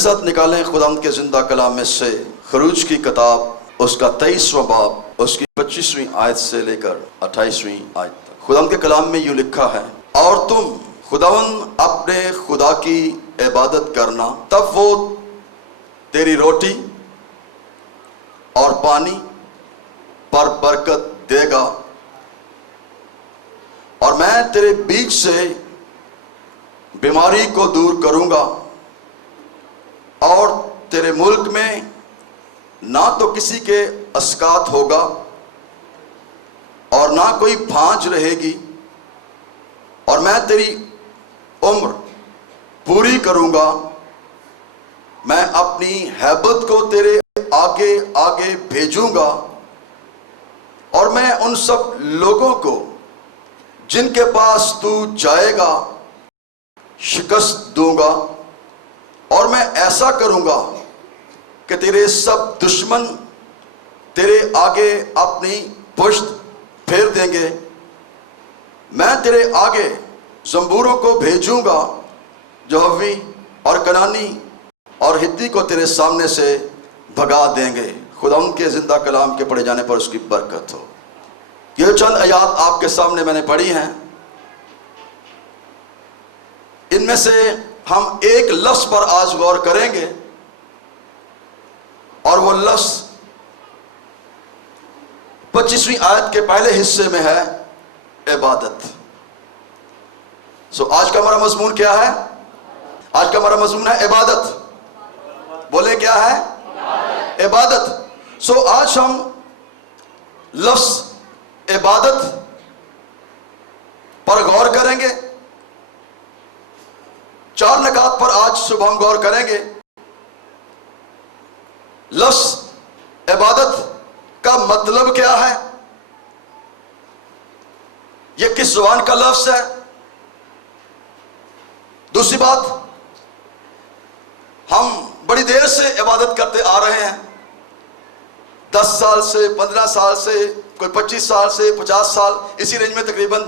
میرے ساتھ نکالیں خداوند کے زندہ کلام میں سے خروج کی کتاب، اس کا 23واں باب، اس کی 25ویں آیت سے لے کر 28ویں آیت تک۔ خداوند کے کلام میں یوں لکھا ہے، اور تم خداوند اپنے خدا کی عبادت کرنا، تب وہ تیری روٹی اور پانی پر برکت دے گا، اور میں تیرے بیچ سے بیماری کو دور کروں گا، اور تیرے ملک میں نہ تو کسی کے اسقاط ہوگا اور نہ کوئی بھانج رہے گی، اور میں تیری عمر پوری کروں گا، میں اپنی ہیبت کو تیرے آگے آگے بھیجوں گا، اور میں ان سب لوگوں کو جن کے پاس تو جائے گا شکست دوں گا، اور میں ایسا کروں گا کہ تیرے سب دشمن تیرے آگے اپنی پشت پھیر دیں گے، میں تیرے آگے زنبوروں کو بھیجوں گا جو حوی اور کنانی اور ہتی کو تیرے سامنے سے بھگا دیں گے۔ خدا ان کے زندہ کلام کے پڑھے جانے پر اس کی برکت ہو۔ یہ چند آیات آپ کے سامنے میں نے پڑھی ہیں، ان میں سے ہم ایک لفظ پر آج غور کریں گے، اور وہ لفظ 25ویں آیت کے پہلے حصے میں ہے، عبادت۔ آج کا ہمارا مضمون کیا ہے؟ آج کا ہمارا مضمون ہے عبادت۔ بولے کیا ہے؟ عبادت۔ آج ہم لفظ عبادت پر غور کریں گے، 4 نکات پر آج صبح ہم غور کریں گے۔ لفظ عبادت کا مطلب کیا ہے؟ یہ کس زبان کا لفظ ہے؟ دوسری بات، ہم بڑی دیر سے عبادت کرتے آ رہے ہیں، 10 سال سے، 15 سال سے، کوئی 25 سال سے، 50 سال، اسی رینج میں تقریباً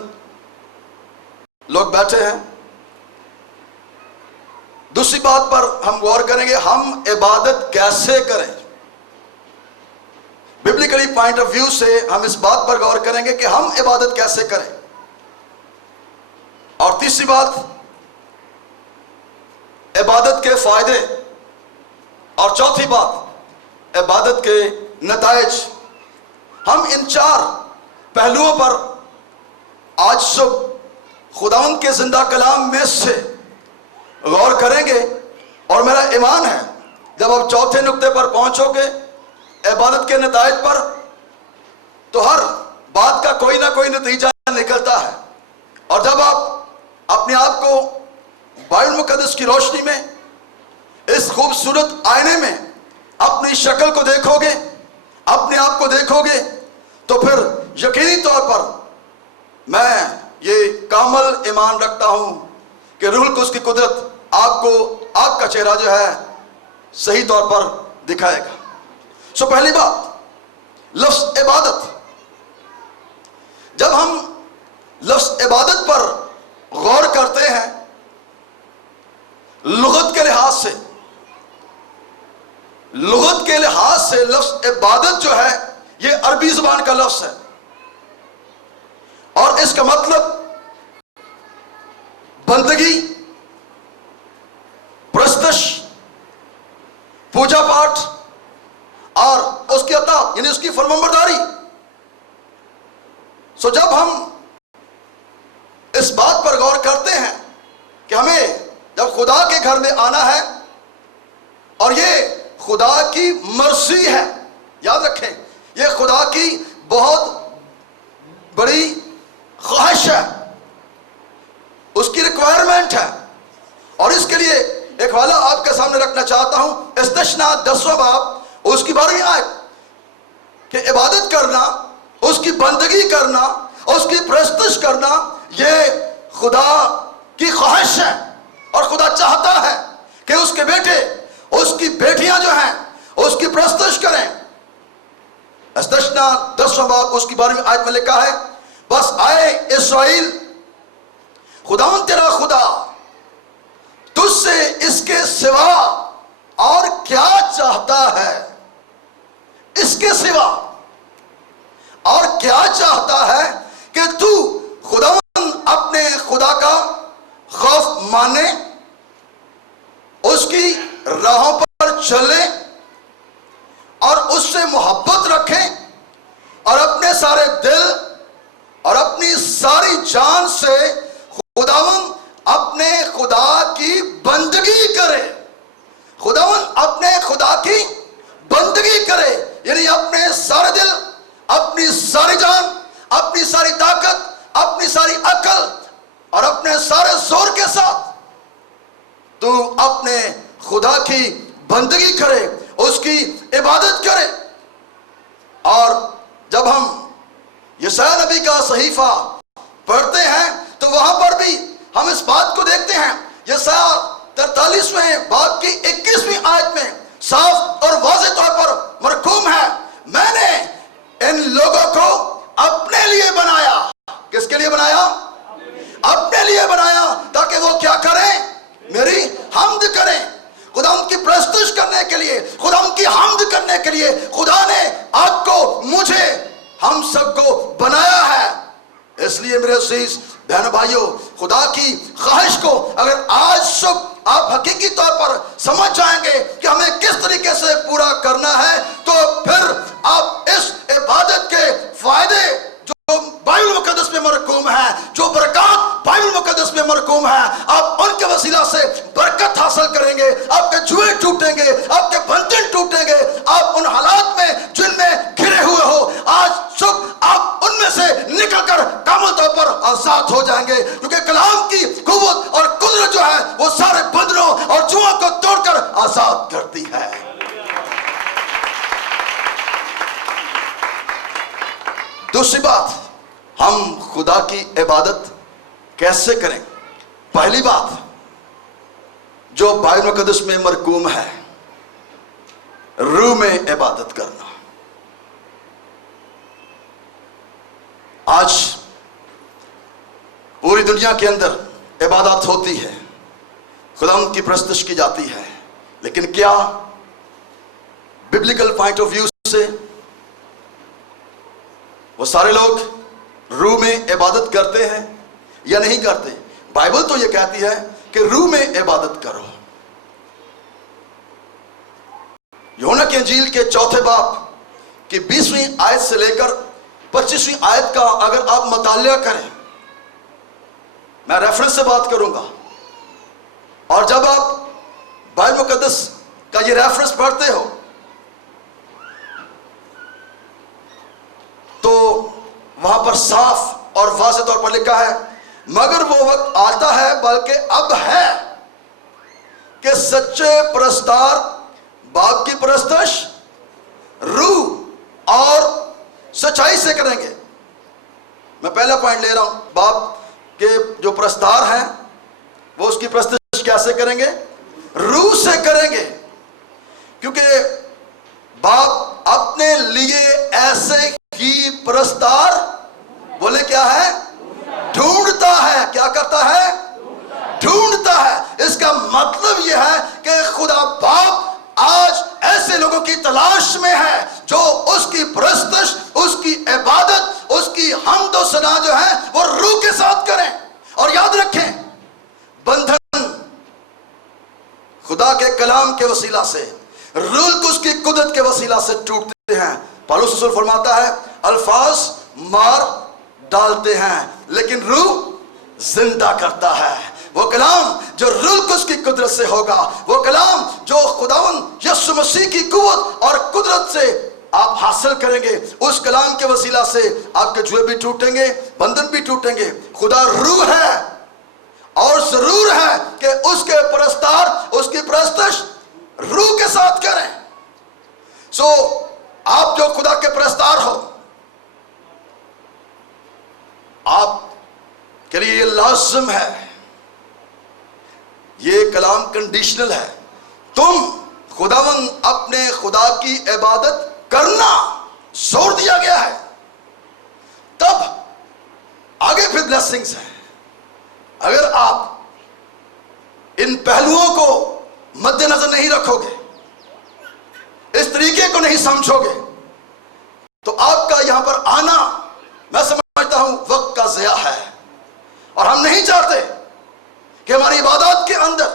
لوگ بیٹھے ہیں۔ دوسری بات پر ہم غور کریں گے، ہم عبادت کیسے کریں؟ ببلیکلی پوائنٹ آف ویو سے ہم اس بات پر غور کریں گے کہ ہم عبادت کیسے کریں۔ اور تیسری بات، عبادت کے فائدے، اور چوتھی بات، عبادت کے نتائج۔ ہم ان 4 پہلوؤں پر آج صبح خداوند کے زندہ کلام میں سے غور کریں گے، اور میرا ایمان ہے جب آپ چوتھے نقطے پر پہنچو گے، عبادت کے نتائج پر، تو ہر بات کا کوئی نہ کوئی نتیجہ نکلتا ہے۔ اور جب آپ اپنے آپ کو بائبل مقدس کی روشنی میں، اس خوبصورت آئینے میں اپنی شکل کو دیکھو گے، اپنے آپ کو دیکھو گے، تو پھر یقینی طور پر میں یہ کامل ایمان رکھتا ہوں کہ روح القدس کی قدرت آپ کو آپ کا چہرہ جو ہے صحیح طور پر دکھائے گا۔ پہلی بات، لفظ عبادت۔ جب ہم لفظ عبادت پر غور کرتے ہیں، لغت کے لحاظ سے لفظ عبادت جو ہے یہ عربی زبان کا لفظ ہے، اور اس کا مطلب بندگی، پرستش، پوجا پاٹ، اور اس کی اطاعت، یعنی اس کی فرمانبرداری۔ جب ہم اس بات پر غور کرتے ہیں کہ ہمیں جب خدا کے گھر میں آنا ہے، اور یہ خدا کی مرضی ہے، یاد رکھیں یہ خدا کی بہت بڑی خواہش ہے، اس کی ریکوائرمنٹ ہے، اور اس کے لیے ایک حوالہ آپ کے سامنے رکھنا چاہتا ہوں، استثناء 10واں باب، اس کی 12ویں آیت، کہ عبادت کرنا، اس کی بندگی کرنا، اس کی پرستش کرنا، یہ خدا کی خواہش ہے، اور خدا چاہتا ہے کہ اس کے بیٹے، اس کی بیٹیاں جو ہیں اس کی پرستش کریں۔ استثناء 10واں باب، اس کی 12ویں آیت میں لکھا ہے، بس آئے اسرائیل، خداوند تیرا خدا تجھ سے اس کے سوا راہوں پر چلیں اور اس سے محبت رکھیں اور اپنے سارے دل اور اپنی ساری جان سے خداوند اپنے خدا کی بندگی کرے. خداوند اپنے خدا کی بندگی کرے، یعنی اپنے سارے دل، اپنی ساری جان، اپنی ساری طاقت، اپنی ساری عقل اور اپنے سارے زور کے ساتھ تو اپنے خدا کی بندگی کرے، اس کی عبادت کرے. اور جب ہم یسایا نبی کا صحیفہ پڑھتے ہیں تو وہاں پر بھی ہم اس بات کو دیکھتے ہیں. یسایا 43ویں باب کی 21ویں آیت میں صاف اور واضح طور پر مرقوم ہے، میں نے ان لوگوں کو اپنے لیے بنایا. کس کے لیے بنایا؟ اپنے لیے بنایا، تاکہ وہ کیا کریں؟ میری حمد کریں. خدا ان کی پرستش کرنے کے لیے، خدا ان کی حمد کرنے کے لیے خدا نے آپ کو، مجھے، ہم سب کو بنایا ہے. اس لیے میرے عزیز بہن بھائیوں، خدا کی خواہش کو اگر آج صبح آپ حقیقی طور پر سمجھ جائیں گے کہ ہمیں کس طریقے سے پورا کرنا ہے، تو پھر آپ اس عبادت کے فائدے جو بائبل مقدس میں مرقوم ہیں، جو برکات بائبل مقدس میں مرقوم ہیں، آپ ان کے وسیلہ سے برکت حاصل کریں گے. آپ کے جوئے ٹوٹیں گے، آپ کے بندھن ٹوٹیں گے. آپ ان حالات میں جن میں گھرے ہوئے ہو، آج صبح آپ ان میں سے نکل کر کامل طور پر آزاد ہو جائیں گے، کیونکہ کلام کی قوت اور قدرت جو ہے وہ سارے بندھنوں اور جوؤں کو توڑ کر آزاد کرتی ہے. دوسری بات، ہم خدا کی عبادت کیسے کریں؟ پہلی بات جو بائبل مقدس میں مرقوم ہے، روح میں عبادت کرنا. آج پوری دنیا کے اندر عبادت ہوتی ہے، خدا ان کی پرستش کی جاتی ہے، لیکن کیا ببلیکل پوائنٹ آف ویو سے وہ سارے لوگ روح میں عبادت کرتے ہیں یا نہیں کرتے؟ بائبل تو یہ کہتی ہے کہ روح میں عبادت کرو. یوحنا کی انجیل کے 4 باب کی 20ویں آیت سے لے کر 25ویں آیت کا اگر آپ مطالعہ کریں، میں ریفرنس سے بات کروں گا، اور جب آپ بائبل مقدس کا یہ ریفرنس پڑھتے ہو تو وہاں پر صاف اور واضح طور پر لکھا ہے، مگر وہ وقت آتا ہے، بلکہ اب ہے، کہ سچے پرستار باپ کی پرستش روح اور سچائی سے کریں گے. میں پہلا پوائنٹ لے رہا ہوں، باپ کے جو پرستار ہیں وہ اس کی پرستش کیسے کریں گے؟ روح سے کریں گے. کیونکہ باپ اپنے لیے ایسے ہی پرستار، بولے کیا ہے؟ ڈھونڈتا ہے. کیا کرتا ہے؟ ڈھونڈتا ہے. اس کا مطلب یہ ہے کہ خدا باپ آج ایسے لوگوں کی تلاش میں ہے جو اس کی پرستش، اس کی عبادت، اس کی حمد و ثنا جو ہے وہ روح کے ساتھ کریں. اور یاد رکھیں، بندھن خدا کے کلام کے وسیلہ سے، روح کو اس کی قدرت کے وسیلہ سے ٹوٹتے ہیں. پالوس رسول فرماتا ہے، الفاظ مار ڈالتے ہیں لیکن روح زندہ کرتا ہے. وہ کلام جو روح کو اس کی قدرت سے ہوگا، وہ کلام جو خداوند یسوع مسیح کی قوت اور قدرت سے آپ حاصل کریں گے، اس کلام کے وسیلہ سے آپ کے جوئے بھی ٹوٹیں گے، بندھن بھی ٹوٹیں گے. خدا روح ہے اور ضرور ہے کہ اس کے پرستار اس کی پرستش روح کے ساتھ کریں. آپ جو خدا کے پرستار ہو، آپ کے لیے یہ لازم ہے، یہ کلام کنڈیشنل ہے، تم خداوند اپنے خدا کی عبادت کرنا زور دیا گیا ہے، تب آگے پھر بلیسنگز ہیں. اگر آپ ان پہلوؤں کو مد نظر نہیں رکھو گے، اس طریقے کو نہیں سمجھو گے، تو آپ کا یہاں پر آنا میں سمجھتا ہوں وقت کا ضیاع ہے. اور ہم نہیں چاہتے کہ ہماری عبادات کے اندر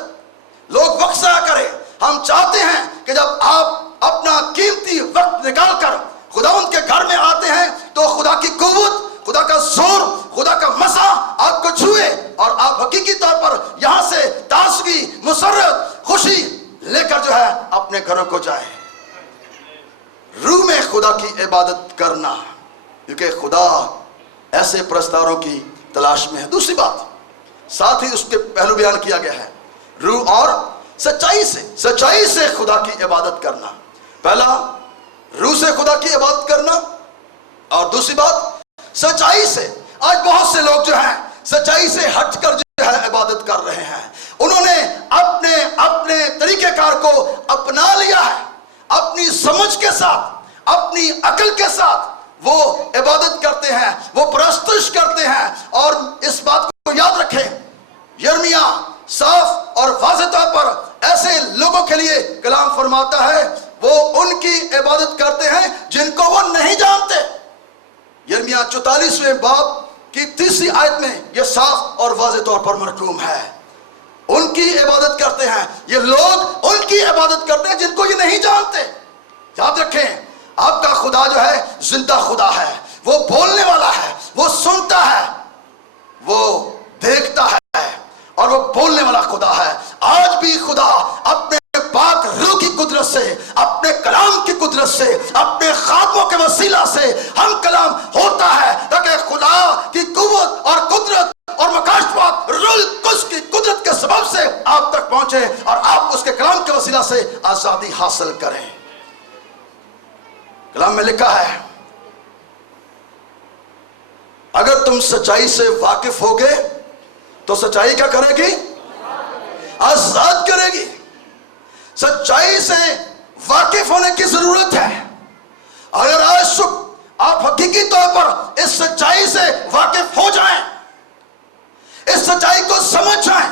لوگ وقت ضائع کریں، ہم چاہتے ہیں کہ جب آپ اپنا قیمتی وقت نکال کر خداوند کے گھر میں آتے ہیں تو خدا کی قوت، خدا کا زور، خدا کا مزہ آپ کو چھوئے اور آپ حقیقی طور پر یہاں سے تازگی، مسرت، خوشی لے کر جو ہے اپنے گھروں کو جائیں۔ روح میں خدا کی عبادت کرنا، کیونکہ خدا ایسے پرستاروں کی تلاش میں ہے۔ دوسری بات ساتھ ہی اس کے پہلو بیان کیا گیا ہے، روح اور سچائی سے خدا کی عبادت کرنا۔ پہلا روح سے خدا کی عبادت کرنا، اور دوسری بات سچائی سے۔ آج بہت سے لوگ جو ہیں سچائی سے ہٹ کر جو ہے عبادت کر رہے ہیں، انہوں نے اپنے طریقہ کار کو اپنا لیا ہے، اپنی سمجھ کے ساتھ، اپنی عقل کے ساتھ وہ عبادت کرتے ہیں، وہ پرستش کرتے ہیں۔ اور اس بات کو یاد رکھیں، یرمیہ صاف اور واضح طور پر ایسے لوگوں کے لیے کلام فرماتا ہے، وہ ان کی عبادت کرتے ہیں جن کو وہ نہیں جانتے۔ یرمیہ 44ویں باب کی 3 آیت میں یہ صاف اور واضح طور پر مرقوم ہے۔ ان کی عبادت کرتے ہیں، یہ لوگ ان کی عبادت کرتے ہیں جن کو یہ نہیں جانتے۔ یاد رکھیں، آپ کا خدا جو ہے زندہ خدا ہے، وہ بولنے والا ہے، وہ سنتا ہے، وہ دیکھتا ہے، اور وہ بولنے والا خدا ہے۔ آج بھی خدا اپنے پاک روح کی قدرت سے، اپنے کلام کی قدرت سے، اپنے خادموں کے وسیلہ سے ہم کلام ہوتا ہے، تاکہ خدا کی قوت اور قدرت اور مکاشفات روح القدس کی قدرت کے سبب سے آپ تک پہنچے اور آپ اس کے کلام کے وسیلہ سے آزادی حاصل کریں۔ کلام میں لکھا ہے، اگر تم سچائی سے واقف ہوگے تو سچائی کیا کرے گی؟ آزاد کرے گی۔ سچائی سے واقف ہونے کی ضرورت ہے۔ اگر آج صبح آپ حقیقی طور پر اس سچائی سے واقف ہو جائیں، اس سچائی کو سمجھ جائیں،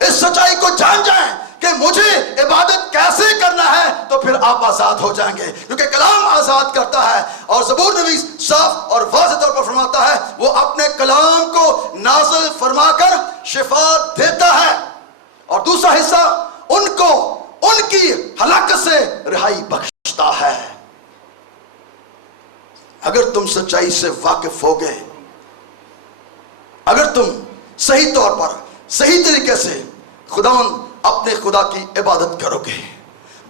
اس سچائی کو جان جائیں کہ مجھے عبادت کیسے کرنا ہے، تو پھر آپ آزاد ہو جائیں گے، کیونکہ کلام آزاد کرتا ہے۔ اور زبور نویس صاف اور واضح طور پر فرماتا ہے، وہ اپنے کلام کو نازل فرما کر شفا دیتا ہے، اور دوسرا حصہ ان کی ہلاکت سے رہائی بخشتا ہے۔ اگر تم سچائی سے واقف ہوگے، اگر تم صحیح طور پر، صحیح طریقے سے اپنے خدا کی عبادت کرو گے،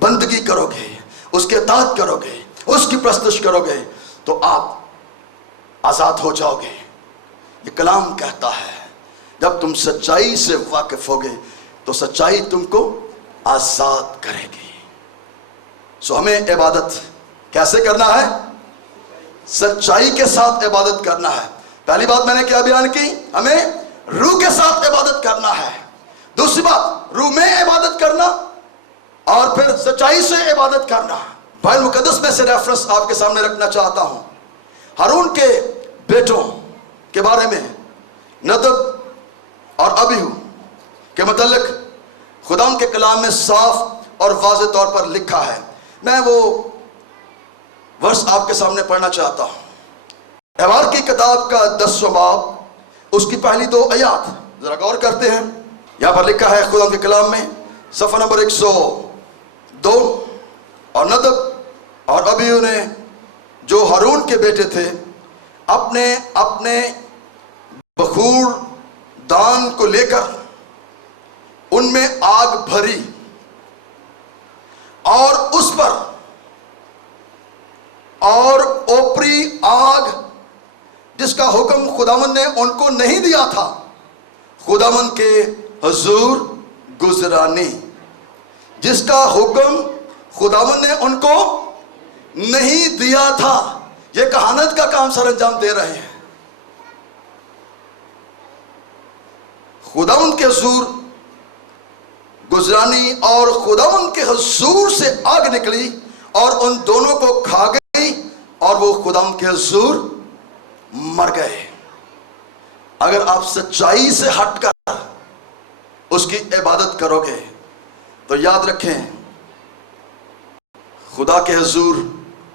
بندگی کرو گے، اس کے اطاعت کرو گے، اس کی پرستش کرو گے، تو آپ آزاد ہو جاؤ گے۔ یہ کلام کہتا ہے جب تم سچائی سے واقف ہوگے تو سچائی تم کو آزاد کرے گی۔ سو ہمیں عبادت کیسے کرنا ہے؟ سچائی کے ساتھ عبادت کرنا ہے۔ پہلی بات میں نے کیا بیان کی؟ ہمیں روح کے ساتھ عبادت کرنا ہے۔ دوسری بات روح میں عبادت کرنا، اور پھر سچائی سے عبادت کرنا۔ بائبل مقدس میں سے ریفرنس آپ کے سامنے رکھنا چاہتا ہوں۔ ہارون کے بیٹوں کے بارے میں ندب اور ابیہو کے متعلق خدا کے کلام میں صاف اور واضح طور پر لکھا ہے۔ میں وہ ورس آپ کے سامنے پڑھنا چاہتا ہوں۔ احوال کی کتاب کا 10واں باب، اس کی پہلی 2 آیات ذرا غور کرتے ہیں۔ یہاں پر لکھا ہے خدا کے کلام میں، صفحہ نمبر 102، اور ندب اور ابیہو نے جو ہارون کے بیٹے تھے اپنے بخور دان کو لے کر ان میں آگ بھری، اور اس پر اور اوپری آگ جس کا حکم خداوند نے ان کو نہیں دیا تھا، خداوند کے حضور گزرانی، جس کا حکم خداوند نے ان کو نہیں دیا تھا۔ یہ کہانت کا کام سر انجام دے رہے ہیں۔ خداوند کے حضور گزرانی، اور خداوند کے حضور سے آگ نکلی اور ان دونوں کو کھا گئی، اور وہ خداوند کے حضور مر گئے۔ اگر آپ سچائی سے ہٹ کر اس کی عبادت کرو گے تو یاد رکھیں خدا کے حضور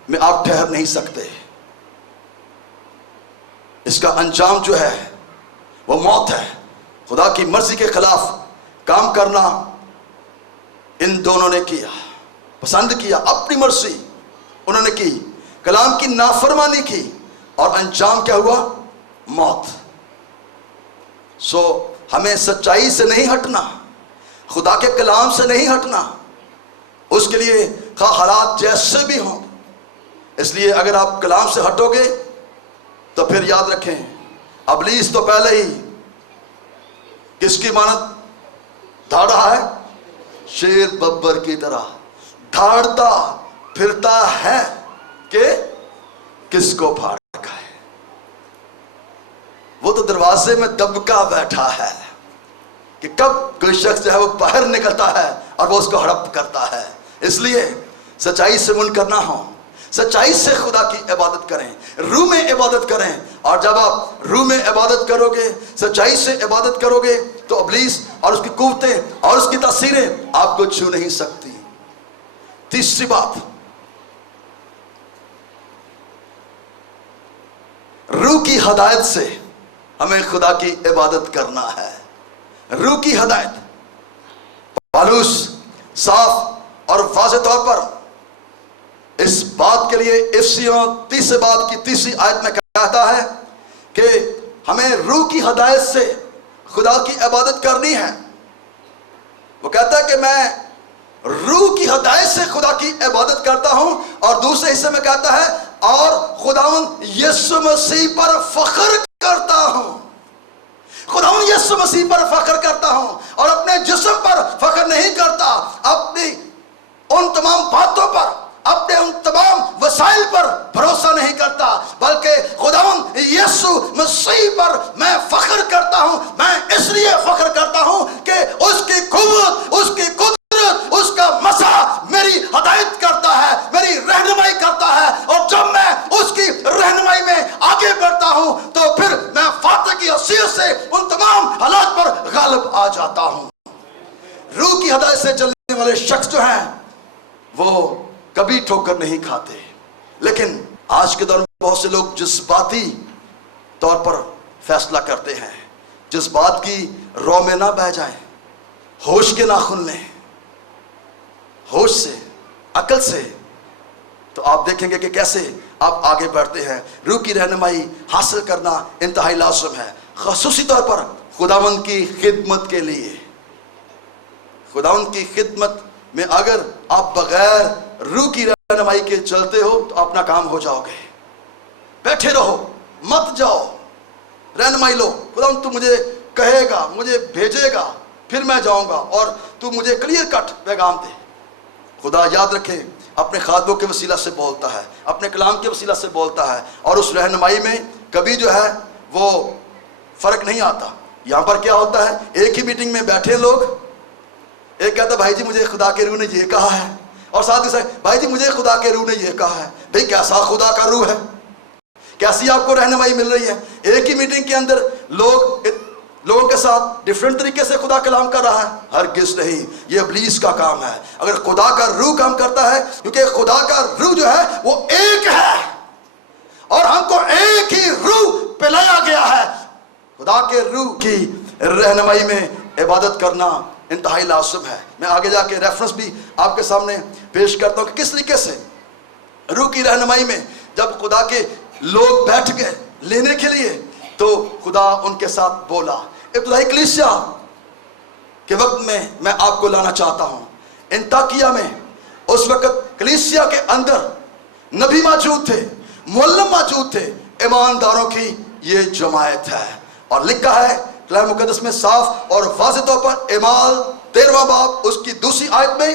میں آپ ٹھہر نہیں سکتے۔ اس کا انجام جو ہے وہ موت ہے۔ خدا کی مرضی کے خلاف کام کرنا ان دونوں نے کیا، پسند کیا، اپنی مرضی انہوں نے کی، کلام کی نافرمانی کی، اور انجام کیا ہوا؟ موت۔ ہمیں سچائی سے نہیں ہٹنا، خدا کے کلام سے نہیں ہٹنا، اس کے لیے خواہ حالات جیسے بھی ہوں۔ اس لیے اگر آپ کلام سے ہٹو گے تو پھر یاد رکھیں، ابلیس تو پہلے ہی کس کی مانند دھاڑ رہا ہے؟ شیر ببر کی طرح دھاڑتا پھرتا ہے کہ کس کو پھاڑ کھائے۔ وہ تو دروازے میں دبکا بیٹھا ہے کہ کب کوئی شخص جو ہے وہ باہر نکلتا ہے اور وہ اس کو ہڑپ کرتا ہے۔ اس لیے سچائی سے منکر نہ ہوں، سچائی سے خدا کی عبادت کریں، روح میں عبادت کریں، اور جب آپ روح میں عبادت کرو گے، سچائی سے عبادت کرو گے، تو ابلیس اور اس کی قوتیں اور اس کی تاثیریں آپ کو چھو نہیں سکتی۔ تیسری بات، روح کی ہدایت سے ہمیں خدا کی عبادت کرنا ہے۔ روح کی ہدایت، پالوس صاف اور واضح طور پر اس بات کے لیے افسیوں تیسرے بات کی تیسری آیت میں کہتا ہے کہ ہمیں روح کی ہدایت سے خدا کی عبادت کرنی ہے۔ وہ کہتا ہے کہ میں روح کی ہدایت سے خدا کی عبادت کرتا ہوں، اور دوسرے حصے میں کہتا ہے اور خداوند یسوع مسیح پر فخر کرتا ہوں۔ خداوند یسوع مسیح پر فخر کرتا ہوں، اور اپنے جسم پر فخر نہیں کرتا، اپنی ان تمام باتوں پر، اپنے ان تمام وسائل پر بھروسہ نہیں کرتا، بلکہ خداوند یسوع مسیح پر میں فخر کرتا ہوں۔ میں اس لیے فخر کرتا ہوں کہ اس کی قوت، اس کی قدرت، اس کا مسا میری ہدایت کرتا ہے، میری رہنمائی کرتا ہے، اور جب میں اس کی رہنمائی میں آگے بڑھتا ہوں تو پھر میں فاتح کی حیثیت سے ان تمام حالات پر غالب آ جاتا ہوں۔ روح کی ہدایت سے چلنے والے شخص جو ہیں وہ کبھی ٹھوکر نہیں کھاتے۔ لیکن آج کے دور میں بہت سے لوگ جذباتی طور پر فیصلہ کرتے ہیں، جذبات کی رو میں نہ بہہ جائیں، ہوش کے ناخن لیں، ہوش سے، عقل سے، تو آپ دیکھیں گے کہ کیسے آپ آگے بڑھتے ہیں۔ روح کی رہنمائی حاصل کرنا انتہائی لازم ہے، خصوصی طور پر خداوند کی خدمت کے لیے۔ خداوند کی خدمت میں اگر آپ بغیر روح کی رہنمائی کے چلتے ہو تو اپنا کام ہو جاؤ گے۔ بیٹھے رہو، مت جاؤ، رہنمائی لو۔ خداوند تو مجھے کہے گا، مجھے بھیجے گا، پھر میں جاؤں گا، اور تو مجھے کلیئر کٹ پیغام دے۔ خدا یاد رکھے اپنے خادموں کے وسیلہ سے بولتا ہے، اپنے کلام کے وسیلہ سے بولتا ہے، اور اس رہنمائی میں کبھی جو ہے وہ فرق نہیں آتا۔ یہاں پر کیا ہوتا ہے، ایک ہی میٹنگ میں بیٹھے لوگ، ایک کہتا ہے بھائی جی مجھے خدا کے روح نے یہ کہا ہے، اور ساتھ ہی ساتھ بھائی جی مجھے خدا کے روح نے یہ کہا ہے۔ بھئی کیسا خدا کا روح ہے، کیسی آپ کو رہنمائی مل رہی ہے؟ ایک ہی میٹنگ کے اندر لوگوں کے ساتھ ڈیفرنٹ طریقے سے خدا کلام کر رہا ہے؟ ہرگز نہیں، یہ ابلیس کا کام ہے۔ اگر خدا کا روح کام کرتا ہے، کیونکہ خدا کا روح جو ہے وہ ایک ہے، اور ہم کو ایک ہی روح پلایا گیا ہے۔ خدا کے روح کی رہنمائی میں عبادت کرنا انتہائی لازم ہے۔ میں آگے جا کے ریفرنس بھی آپ کے سامنے پیش کرتا ہوں کہ کس طریقے سے روح کی رہنمائی میں جب خدا کے لوگ بیٹھ گئے لینے کے لیے تو خدا ان کے ساتھ بولا۔ ابتدائی کلیسیا کے وقت میں آپ کو لانا چاہتا ہوں۔ انطاکیہ میں اس وقت کلیسیا کے اندر نبی موجود تھے، معلم موجود تھے، ایمانداروں کی یہ جماعت ہے، اور لکھا ہے کلام مقدس میں صاف اور واضح طور پر، اعمال 13واں باب اس کی دوسری آیت میں،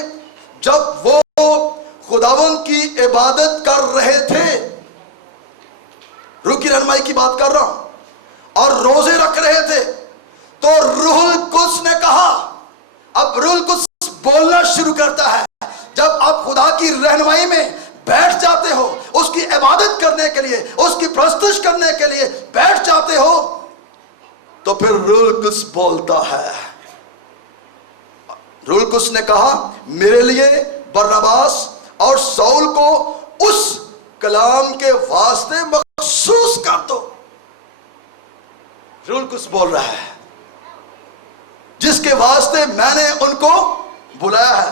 جب وہ خداوند کی عبادت کر رہے تھے، روح کی رہنمائی کی بات کر رہا ہوں، اور روزے رکھ رہے تھے، تو روح القدس نے کہا، اب روح القدس بولنا شروع کرتا ہے۔ جب آپ خدا کی رہنمائی میں بیٹھ جاتے ہو، اس کی عبادت کرنے کے لیے، اس کی پرستش کرنے کے لیے بیٹھ جاتے ہو، تو پھر روح القدس بولتا ہے۔ روح القدس نے کہا میرے لیے برنباس اور سول کو اس کلام کے واسطے مخصوص کر دو۔ روح القدس بول رہا ہے جس کے واسطے میں نے ان کو بلایا ہے۔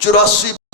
84